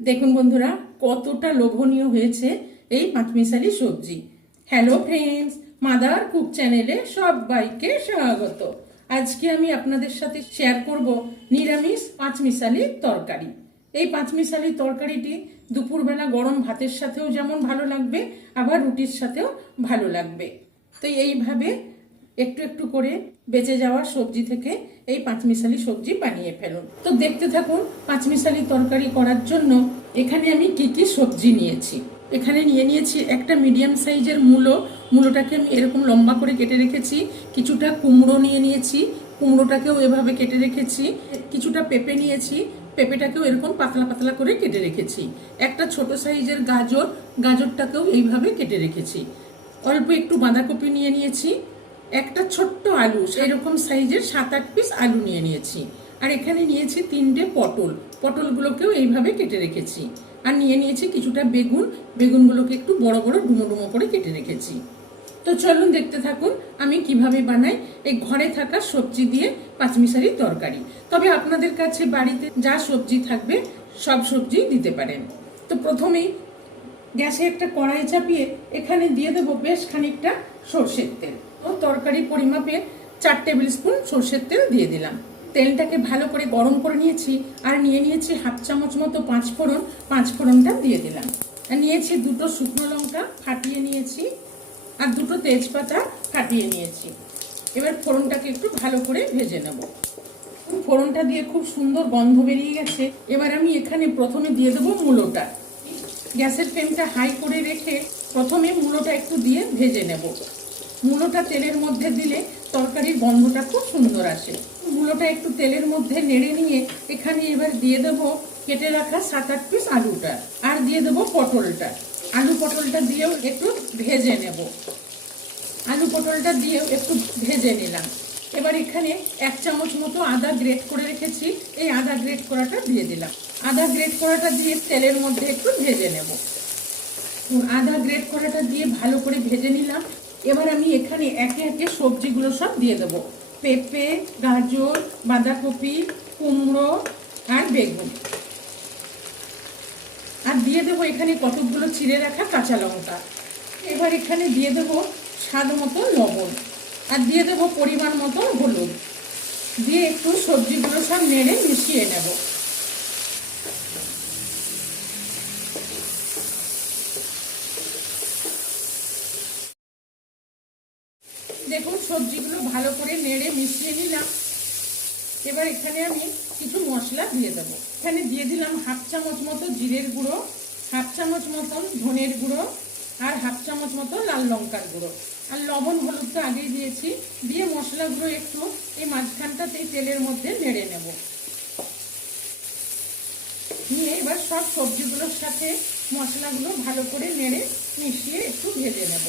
দেখুন বন্ধুরা, কতটা লোভনীয় হয়েছে এই পাঁচমিশালি সবজি। হ্যালো ফ্রেন্ডস, মাদার কুক চ্যানেলে সবাইকে স্বাগত। আজকে আমি আপনাদের সাথে শেয়ার করব নিরামিষ পাঁচমিশালি তরকারি। এই পাঁচমিশালি তরকারিটি দুপুরবেলা গরম ভাতের সাথেও যেমন ভালো লাগবে, আবার রুটির সাথেও ভালো লাগবে। তো এইভাবে একটু একটু করে বেঁচে যাওয়া সবজি থেকে এই পাঁচমিশালি সবজি বানিয়ে ফেলুন। তো দেখতে থাকুন। পাঁচমিশালি তরকারি করার জন্য এখানে আমি কি কি সবজি নিয়েছি। এখানে নিয়েছি একটা মিডিয়াম সাইজের মূলোটাকে আমি এরকম লম্বা করে কেটে রেখেছি। কিছুটা কুমড়ো নিয়েছি, কুমড়োটাকেও এভাবে কেটে রেখেছি। কিছুটা পেঁপে নিয়েছি, পেঁপেটাকেও এরকম পাতলা পাতলা করে কেটে রেখেছি। একটা ছোট সাইজের গাজরটাকেও এইভাবে কেটে রেখেছি। অল্প একটু বাঁধাকপি নিয়েছি। একটা ছোট্ট আলু, এরকম সাইজের 7-8 পিস আলু নিয়েছি। আর এখানে নিয়েছি 3টে পটলগুলোকেও এইভাবে কেটে রেখেছি। আর নিয়েছি কিছুটা বেগুনগুলোকে একটু বড় বড় ডুমো ডুমো করে কেটে রেখেছি। তো চলুন দেখতে থাকুন আমি কিভাবে বানাই এই ঘরে থাকা সবজি দিয়ে পাঁচমিশালি তরকারি। তবে আপনাদের কাছে বাড়িতে যা সবজি থাকবে সব সবজি দিতে পারেন। তো প্রথমেই গ্যাসে একটা কড়াই চাপিয়ে এখানে দিয়ে দেবো বেশ খানিকটা সর্ষের তেল। ও তরকারি পরিমাপে 4 টেবিল স্পুন সর্ষের তেল দিয়ে দিলাম। তেলটাকে ভালো করে গরম করে নিয়েছি। আর নিয়েছি হাফ চামচ মতো পাঁচফোড়নটা দিয়ে দিলাম। আর নিয়েছি 2টো শুকনো লঙ্কা ফাটিয়ে নিয়েছি, আর 2টো তেজপাতা ফাটিয়ে নিয়েছি। এবার ফোড়নটাকে একটু ভালো করে ভেজে নেব। ফোড়নটা দিয়ে খুব সুন্দর গন্ধ বেরিয়ে গেছে। এবার আমি এখানে প্রথমে দিয়ে দেবো মূলোটা। গ্যাসের ফ্লেমটা হাই করে রেখে প্রথমে মূলোটা একটু দিয়ে ভেজে নেব। মূলোটা তেলের মধ্যে দিলে তরকারির গন্ধটা খুব সুন্দর আসে। মূলোটা একটু তেলের মধ্যে নেড়ে নিয়ে এখানে এবার দিয়ে দেব কেটে রাখা 7-8 পিস আলুটা, আর দিয়ে দেবো পটলটা। আলু পটলটা দিয়েও একটু ভেজে নেব। আলু পটলটা দিয়েও একটু ভেজে নিলাম। এবার এখানে 1 চামচ মতো আদা গ্রেট করে রেখেছি, এই আদা গ্রেট করাটা দিয়ে দিলাম। আদা গ্রেট করাটা দিয়ে তেলের মধ্যে একটু ভেজে নেব। আদা গ্রেট করাটা দিয়ে ভালো করে ভেজে নিলাম। এবার আমি এখানে একে একে সবজিগুলো সব দিয়ে দেবো। পেঁপে, গাজর, বাঁধাকপি, কুমড়ো আর বেগুন। আর দিয়ে দেবো এখানে কতকগুলো চিড়ে রাখা কাঁচা লঙ্কা। এবার এখানে দিয়ে দেবো স্বাদ মতো লবণ, আর দিয়ে দেবো পরিমাণ মতো হলুদ। দিয়ে একটু সবজিগুলো সব নেড়ে মিশিয়ে নেব। দেখুন সবজিগুলো ভালো করে নেড়ে মিশিয়ে নিলাম। এবার এখানে আমি কিছু মশলা দিয়ে দেবো। এখানে দিয়ে দিলাম হাফ চামচ মতো জিরের গুঁড়ো, হাফ চামচ মতন ধনের গুঁড়ো, আর হাফ চামচ মতো লাল লঙ্কার গুঁড়ো। আর লবণ হলুদ তো আগেই দিয়েছি। দিয়ে মশলাগুলো একটু এই মাঝখানটাতেই তেলের মধ্যে নেড়ে নেব। নিয়ে এবার সব সবজিগুলোর সাথে মশলাগুলো ভালো করে নেড়ে মিশিয়ে একটু ভেজে নেব।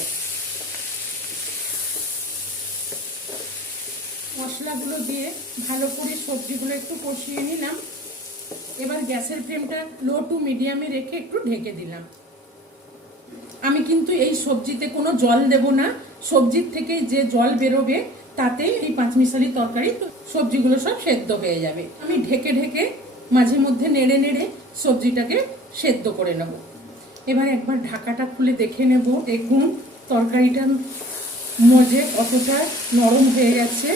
মশলাগুলো দিয়ে ভালো করে সবজিগুলো একটু কষিয়ে নিলাম। এবার গ্যাসের ফ্লেমটা লো টু মিডিয়ামে রেখে একটু ঢেকে দিলাম। আমি কিন্তু এই সবজিতে কোনো জল দেব না। সবজির থেকে যে জল বেরোবে তাতেই এই পাঁচমিশালি তরকারি সবজিগুলো সব সেদ্ধ হয়ে যাবে। আমি ঢেকে ঢেকে মাঝে মধ্যে নেড়ে নেড়ে সবজিটাকে সেদ্ধ করে নেব। এবার একবার ঢাকাটা খুলে দেখে নেব। দেখুন তরকারিটা মজে কতটা নরম হয়ে গেছে।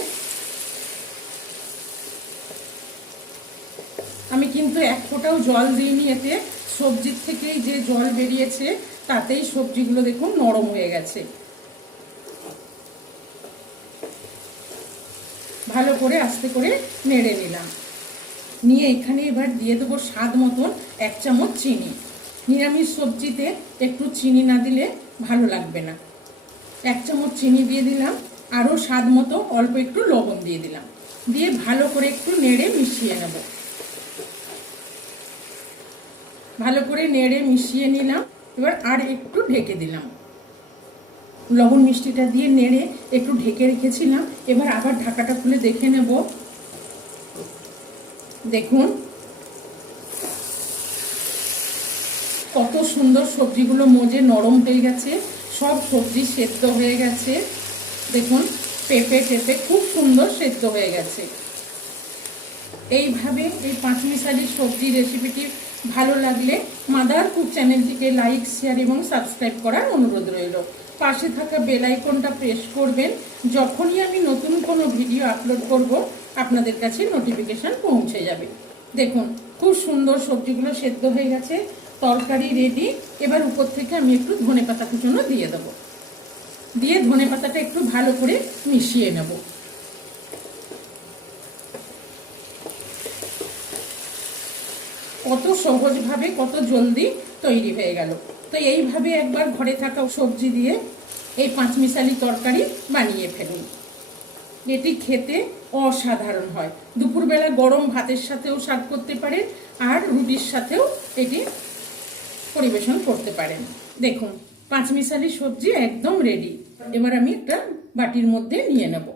আমি কিন্তু এক ফোঁটাও জল দিইনি এতে। সবজির থেকেই যে জল বেরিয়েছে তাতেই সবজিগুলো দেখুন নরম হয়ে গেছে। ভালো করে আস্তে করে নেড়ে নিলাম। নিয়ে এখানে এবার দিয়ে দেবো স্বাদ মতন 1 চামচ চিনি। নিরামিষ সবজিতে একটু চিনি না দিলে ভালো লাগবে না। 1 চামচ চিনি দিয়ে দিলাম। আরও স্বাদ মতো অল্প একটু লবণ দিয়ে দিলাম। দিয়ে ভালো করে একটু নেড়ে মিশিয়ে নেব। ভালো করে নেড়ে মিশিয়ে নিলাম। এবার আর একটু ঢেকে দিলাম। লবণ মিষ্টিটা দিয়ে নেড়ে একটু ঢেকে রেখেছিলাম। এবার আবার ঢাকাটা খুলে দেখে নেব। দেখুন কত সুন্দর সবজিগুলো মজে নরম হয়ে গেছে। সব সবজি সেদ্ধ হয়ে গেছে। দেখুন পেঁপে খুব সুন্দর সেদ্ধ হয়ে গেছে। এইভাবে এই পাঁচমিশালি সবজি রেসিপিটি ভালো লাগলে মাদার কুক চ্যানেলটিকে লাইক, শেয়ার এবং সাবস্ক্রাইব করার অনুরোধ রইল। পাশে থাকা বেল আইকনটা প্রেস করবেন। যখনই আমি নতুন কোনো ভিডিও আপলোড করব আপনাদের কাছে নোটিফিকেশান পৌঁছে যাবে। দেখুন খুব সুন্দর সবজিগুলো সেদ্ধ হয়ে গেছে, তরকারি রেডি। এবার উপর থেকে আমি একটু ধনেপাতা কুচনো দিয়ে দেবো, দিয়ে ধনেপাতাটা একটু ভালো করে মিশিয়ে নেব। কত সহজভাবে কত জলদি তৈরি হয়ে গেল। তো এইভাবে একবার ঘরে থাকা সবজি দিয়ে এই পাঁচমিশালি তরকারি বানিয়ে ফেলুন। এটি খেতে অসাধারণ হয়। দুপুরবেলা গরম ভাতের সাথেও সার্ভ করতে পারেন, আর রুটির সাথেও এটি পরিবেশন করতে পারেন। দেখুন পাঁচমিশালি সবজি একদম রেডি। এবার আমি একটা বাটির মধ্যে নিয়ে নেব।